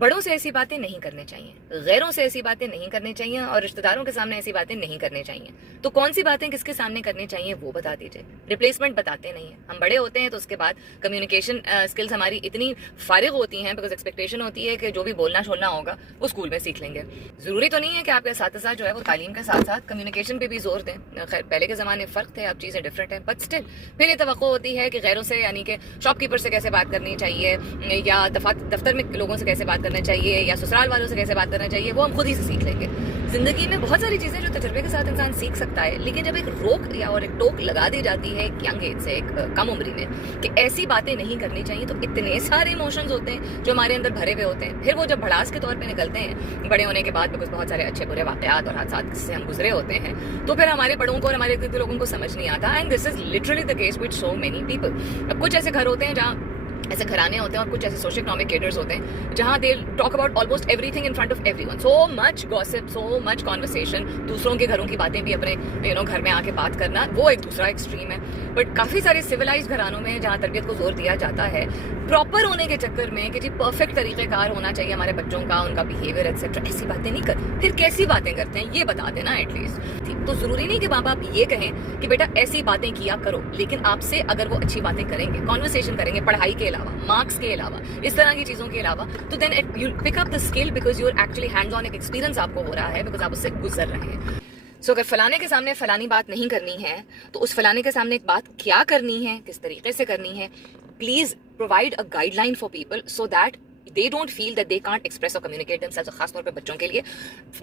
बड़ों से ऐसी बातें नहीं करनी चाहिए, गैरों से ऐसी बातें नहीं करनी चाहिए और रिश्तेदारों के सामने ऐसी बातें नहीं करनी चाहिए। तो कौन सी बातें किसके सामने करनी चाहिए वो बता दीजिए। रिप्लेसमेंट बताते नहीं है। हम बड़े होते हैं तो उसके बाद कम्युनिकेशन स्किल्स हमारी इतनी फारिग होती हैं, बिकॉज एक्सपेक्टेशन होती है कि जो भी बोलना छोड़ना होगा वो स्कूल में सीख लेंगे। जरूरी तो नहीं है कि आपके साथ जो है वो तालीम के साथ साथ कम्युनिकेशन पे भी जोर दें। खैर पहले के ज़माने फ़र्क थे, अब चीज़ें डिफरेंट हैं, बट स्टिल फिर ये तवक्को होती है कि गैरों से, यानी कि शॉपकीपर से कैसे बात करनी चाहिए, या दफ्तर में लोगों से कैसे बात करना चाहिए, या ससुराल वालों से कैसे बात करना चाहिए, वो हम खुद ही से सीख लेंगे। जिंदगी में बहुत सारी चीज़ें जो तजुर्बे के साथ इंसान सीख सकता है, लेकिन जब एक रोक या और एक टोक लगा दी जाती है एक यंग एज से, एक कम उम्री में, कि ऐसी बातें नहीं करनी चाहिए, तो इतने सारे इमोशंस होते हैं जो हमारे अंदर भरे हुए होते हैं। फिर वो जब भड़ास के तौर पे निकलते हैं बड़े होने के बाद, बिकॉज बहुत सारे अच्छे बुरे वाकयात और हादसात से हम गुजरे होते हैं, तो फिर हमारे बड़ों को और हमारे इर्द गिर्द लोगों को समझ नहीं आता। And this is literally the case with so many people. अब कुछ ऐसे घर होते हैं जहाँ ऐसे घराने होते हैं और कुछ ऐसे सोशल इकोनॉमिक केटर्स होते हैं जहां they talk about almost everything in front of everyone, so much gossip, so much conversation, दूसरों के घरों की बातें भी अपने घर में आके बात करना, वो एक दूसरा एक्सट्रीम है। बट काफी सारे सिविलाइज्ड घरानों में जहाँ तरबियत को जोर दिया जाता है प्रॉपर होने के चक्कर में कि जी परफेक्ट तरीकेकार होना चाहिए हमारे बच्चों का, उनका बिहेवियर एक्सेट्रा, ऐसी बातें नहीं कर, फिर कैसी बातें करते हैं ये बता देना एटलीस्ट। तो जरूरी नहीं कि माँ बाप ये कहें कि बेटा ऐसी बातें किया करो, लेकिन आपसे अगर वो अच्छी बातें करेंगे, कॉन्वर्सेशन करेंगे पढ़ाई के अलावा, मार्क्स के अलावा, इस तरह की चीजों के अलावा, तो then you pick up the skill because your actually hands on, एक एक्सपीरियंस आपको हो रहा है, बिकॉज आप उससे गुजर रहे हैं। सो अगर फलाने के सामने फलानी बात नहीं करनी है, तो उस फलाने के सामने एक बात क्या करनी है, किस तरीके से करनी है, please provide a guideline for people so that they don't feel that they can't express or communicate themselves। खास तौर पे बच्चों के लिए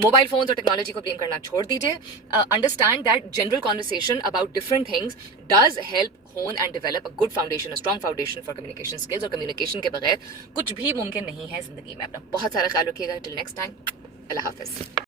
मोबाइल फोन्स और टेक्नोलॉजी को ब्लेम करना छोड़ दीजिए। Understand that general conversation about different things does help hone and develop a good foundation, a strong foundation for communication skills. और कम्युनिकेशन के बगैर कुछ भी मुमकिन नहीं है जिंदगी में। अपना बहुत सारा ख्याल रखिएगा। टिल नेक्स्ट टाइम, अल्लाह हाफिज।